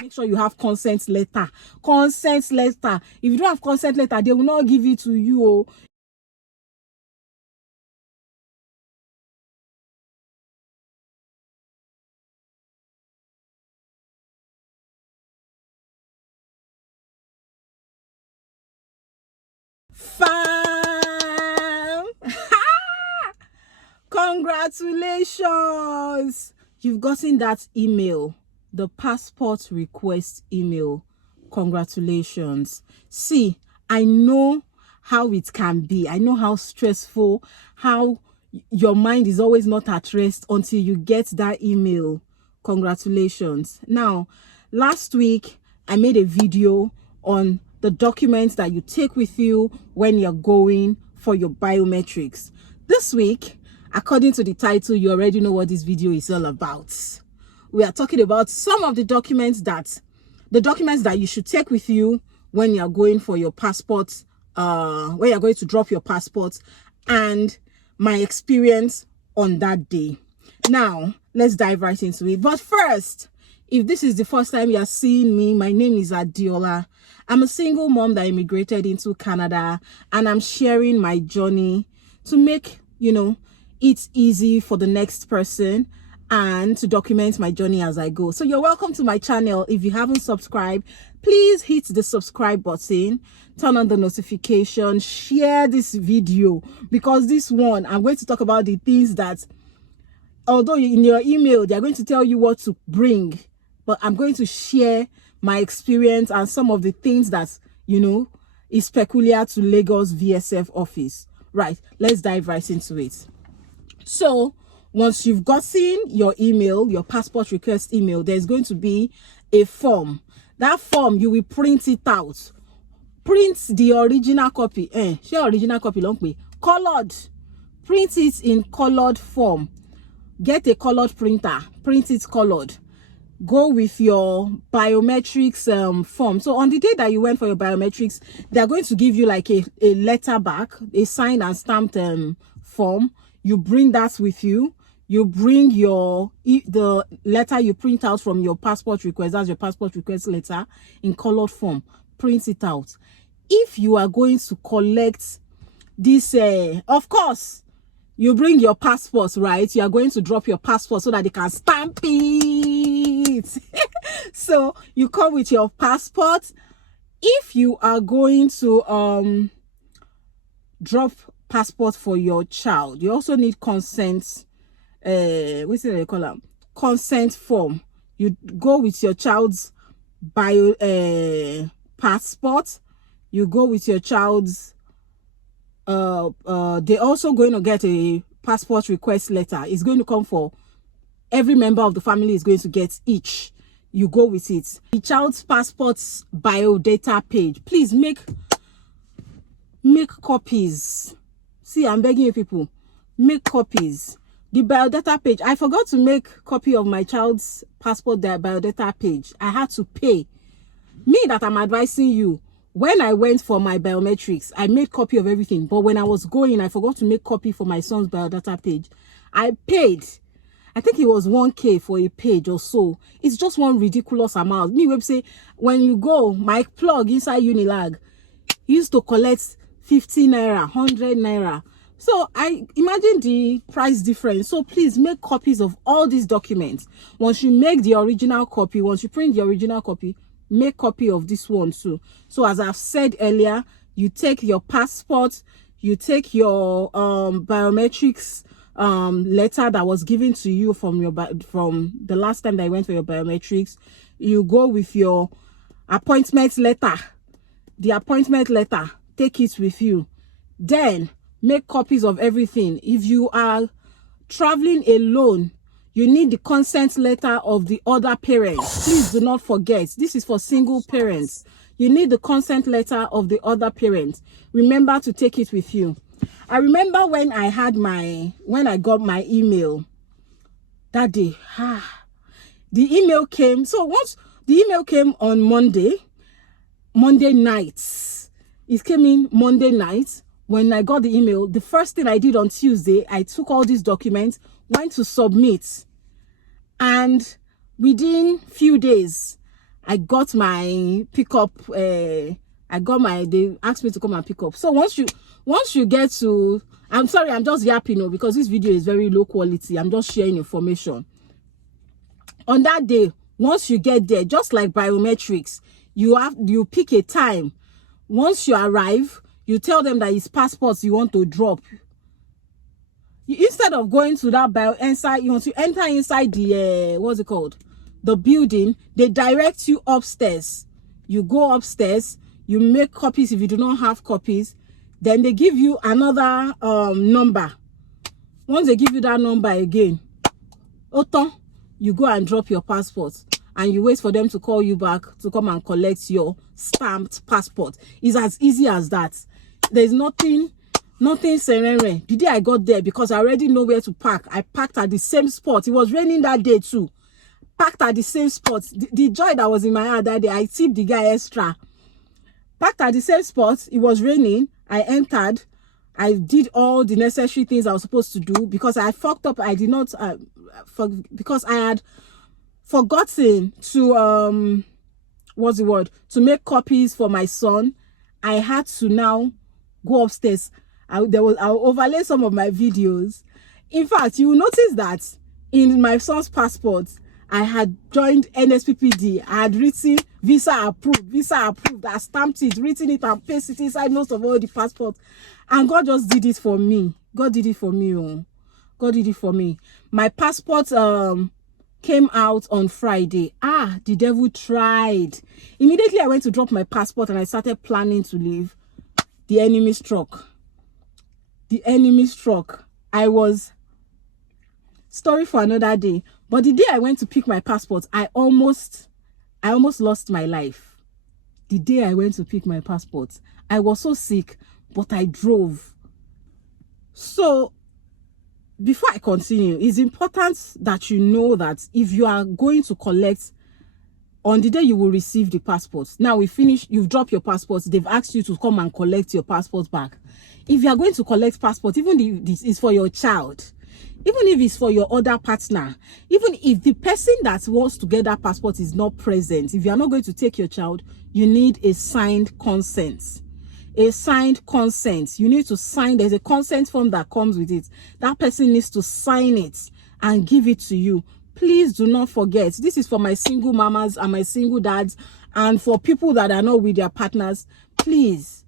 make sure you have consent letter. Consent letter. If you don't have consent letter, they will not give it to you. Fam! Congratulations! You've gotten that email, the passport request email. Congratulations. See, I know how it can be. I know how stressful, how your mind is always not at rest until you get that email. Congratulations. Now, last week, I made a video on the documents that you take with you when you're going for your biometrics. This week, according to the title, you already know what this video is all about. We are talking about some of the documents that you should take with you when you're going for your passport, when you're going to drop your passport, and my experience on that day. Now, let's dive right into it. But first, if this is the first time you are seeing me, my name is Adeola. I'm a single mom that immigrated into Canada, and I'm sharing my journey to make, it easy for the next person and to document my journey as I go. So you're welcome to my channel. If you haven't subscribed, please hit the subscribe button, turn on the notification, share this video, because this one, I'm going to talk about the things that, although in your email, they're going to tell you what to bring, but I'm going to share my experience and some of the things that, is peculiar to Lagos VSF office. Right, let's dive right into it. So, once you've gotten your email, your passport request email, there's going to be a form. That form, you will print it out. Print the original copy. Share original copy, long way. Colored. Print it in colored form. Get a colored printer. Print it colored. Go with your biometrics form. So on the day that you went for your biometrics, they're going to give you like a letter back, a signed and stamped form. You bring that with you. You bring the letter you print out from your passport request. That's your passport request letter in colored form. Print it out. If you are going to collect this, of course, you bring your passport, right? You are going to drop your passport so that they can stamp it. So you come with your passport. If you are going to drop passport for your child, you also need consent. What's it they call them? Consent form. You go with your child's passport. You go with your child's they're also going to get a passport request letter. It's going to come for every member of the family is going to get each. You go with it. The child's passport's biodata page. Please make copies. See, I'm begging you people, make copies. The biodata page. I forgot to make copy of my child's passport biodata page. I had to pay. Me that I'm advising you. When I went for my biometrics, I made copy of everything. But when I was going, I forgot to make copy for my son's biodata page. I paid, I think it was 1K for a page or so. It's just one ridiculous amount. Me will say, when you go, my plug inside Unilag used to collect 50 naira, 100 naira. So I imagine the price difference. So please make copies of all these documents. Once you make the original copy, once you print the original copy, make copy of this one too. So as I've said earlier, you take your passport, you take your biometrics letter that was given to you from the last time that I went for your biometrics. You go with your appointment letter, the appointment letter, take it with you. Then make copies of everything. If you are traveling alone, you need the consent letter of the other parents. Please do not forget, this is for single parents. You need the consent letter of the other parents. Remember to take it with you. I remember when I got my email that day. The email came. So once the email came on Monday night. It came in Monday night. When I got the email, the first thing I did on Tuesday, I took all these documents, went to submit. And within few days, I got my pickup. They asked me to come and pick up. So once you get to, I'm sorry, I'm just yapping, because this video is very low quality. I'm just sharing information. On that day, once you get there, just like biometrics, you pick a time. Once you arrive, you tell them that it's passports you want to drop. Instead of going to that you want to enter inside the what's it called, the building. They direct you upstairs. You go upstairs, you make copies if you do not have copies. Then they give you another number. Once they give you that number again, you go and drop your passport, and you wait for them to call you back to come and collect your stamped passport. It's as easy as that. There's nothing serene. The day I got there, because I already know where to park, I parked at the same spot. It was raining that day too. Parked at the same spot. The joy that was in my heart that day, I tipped the guy extra. Parked at the same spot. It was raining. I entered. I did all the necessary things I was supposed to do, because I fucked up. I did not because I had forgotten to to make copies for my son. I had to now go upstairs. I'll overlay some of my videos. In fact, you will notice that in my son's passport, I had joined NSPPD. I had written visa approved. I stamped it, written it, and pasted it inside most of all the passports. And God just did it for me. God did it for me. Oh. God did it for me. My passport came out on Friday. The devil tried. Immediately I went to drop my passport and I started planning to leave. The enemy struck. The enemy struck. I was, story for another day. But the day I went to pick my passport, I almost lost my life. The day I went to pick my passport, I was so sick, but I drove. So before I continue, it's important that you know that if you are going to collect on the day you will receive the passport. Now we finish, you've dropped your passport, they've asked you to come and collect your passport back. If you are going to collect passport, even if this is for your child, even if it's for your other partner, even if the person that wants to get that passport is not present, if you are not going to take your child, you need a signed consent. A signed consent. You need to sign. There's a consent form that comes with it. That person needs to sign it and give it to you. Please do not forget. This is for my single mamas and my single dads, and for people that are not with their partners. Please,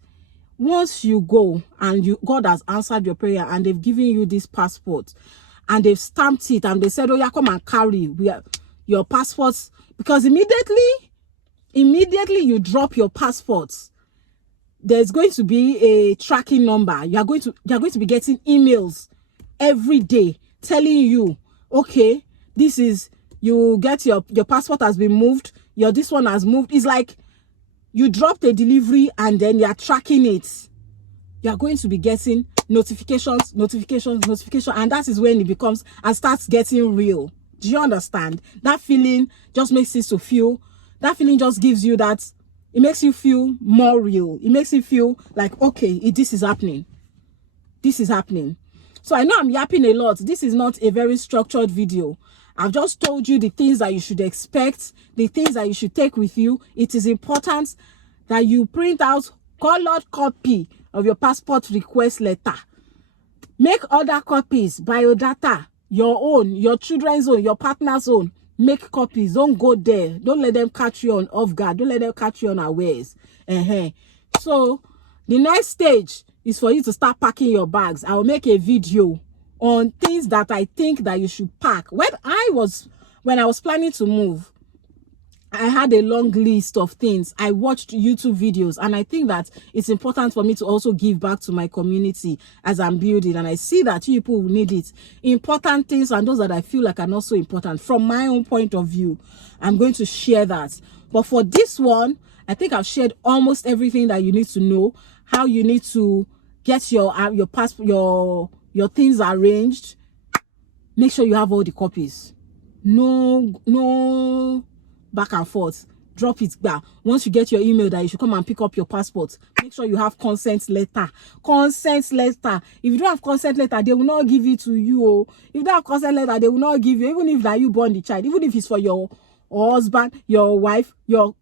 once you go and God has answered your prayer and they've given you this passport and they've stamped it and they said, oh yeah, come and carry your passports, because immediately you drop your passports, there's going to be a tracking number. You're going to be getting emails every day telling you, okay, this is, you get your passport has been moved, this one has moved. It's like you dropped a delivery and then you're tracking it. You're going to be getting notifications, and that is when it becomes and starts getting real. Do you understand? That feeling just makes it to feel, that feeling just gives you that, it makes you feel more real. It makes you feel like, okay, this is happening. This is happening. So I know I'm yapping a lot. This is not a very structured video. I've just told you the things that you should expect, the things that you should take with you. It is important that you print out colored copy of your passport request letter. Make other copies, biodata, your own, your children's own, your partner's own. Make copies. Don't go there. Don't let them catch you on off guard. Don't let them catch you on unawares. So the next stage is for you to start packing your bags. I will make a video on things that I think that you should pack. When I was planning to move, I had a long list of things. I watched YouTube videos, and I think that it's important for me to also give back to my community as I'm building, and I see that people need it. Important things and those that I feel like are not so important from my own point of view, I'm going to share that. But for this one, I think I've shared almost everything that you need to know, how you need to get your passport, your things arranged. Make sure you have all the copies. No back and forth. Drop it back. Once you get your email that you should come and pick up your passport, make sure you have consent letter. Consent letter. If you don't have consent letter, they will not give it to you. If you don't have consent letter, they will not give you, even if that you born the child, even if it's for your or husband, your wife, your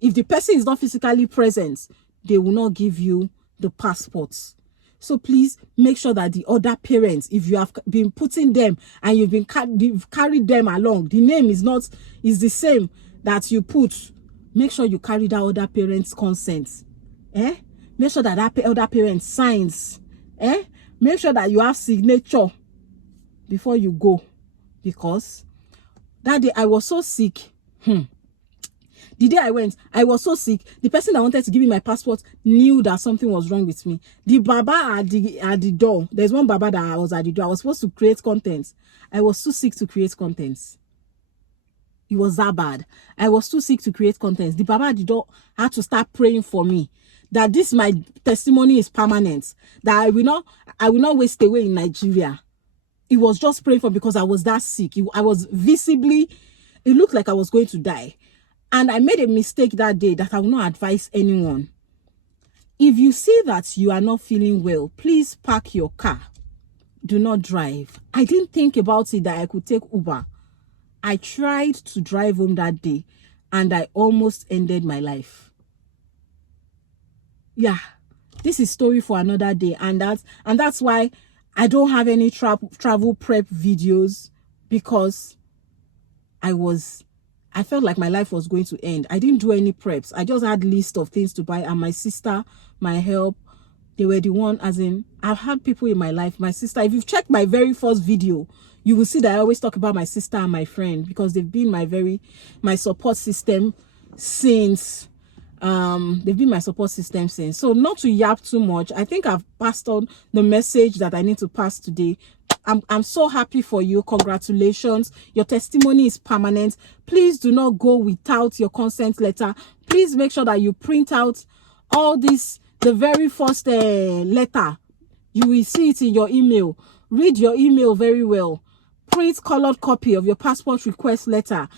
if the person is not physically present, they will not give you the passports. So please make sure that the other parents, if you have been putting them and you've carried them along, the name is the same that you put, make sure you carry that other parent's consent. Make sure that other parent signs. Make sure that you have signature before you go, because that day I was so sick. The day I went, I was so sick. The person that wanted to give me my passport knew that something was wrong with me. The baba at the door, there's one baba that I was at the door. I was supposed to create content. I was too sick to create contents. It was that bad. I was too sick to create contents. The baba at the door had to start praying for me, that this my testimony is permanent, that I will not waste away in Nigeria. It was just praying for me because I was that sick. I was visibly, it looked like I was going to die. And I made a mistake that day that I will not advise anyone. If you see that you are not feeling well, please park your car. Do not drive. I didn't think about it that I could take Uber. I tried to drive home that day and I almost ended my life. Yeah, this is story for another day, and that's why I don't have any travel prep videos, because I felt like my life was going to end. I didn't do any preps. I just had list of things to buy, and my sister, my help, they were the one, as in, I've had people in my life. My sister, if you've checked my very first video, you will see that I always talk about my sister and my friend, because they've been my support system since. They've been my support system since. So not to yap too much, I think I've passed on the message that I need to pass today. I'm so happy for you. Congratulations. Your testimony is permanent. Please do not go without your consent letter. Please make sure that you print out all this, the very first letter. You will see it in your email. Read your email very well. Print colored copy of your passport request letter.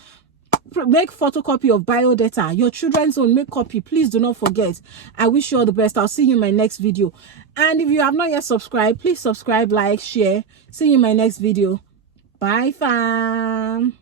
Make photocopy of bio data. Your children's own, make copy. Please do not forget. I wish you all the best. I'll see you in my next video. And if you have not yet subscribed, please subscribe, like, share. See you in my next video. Bye, fam.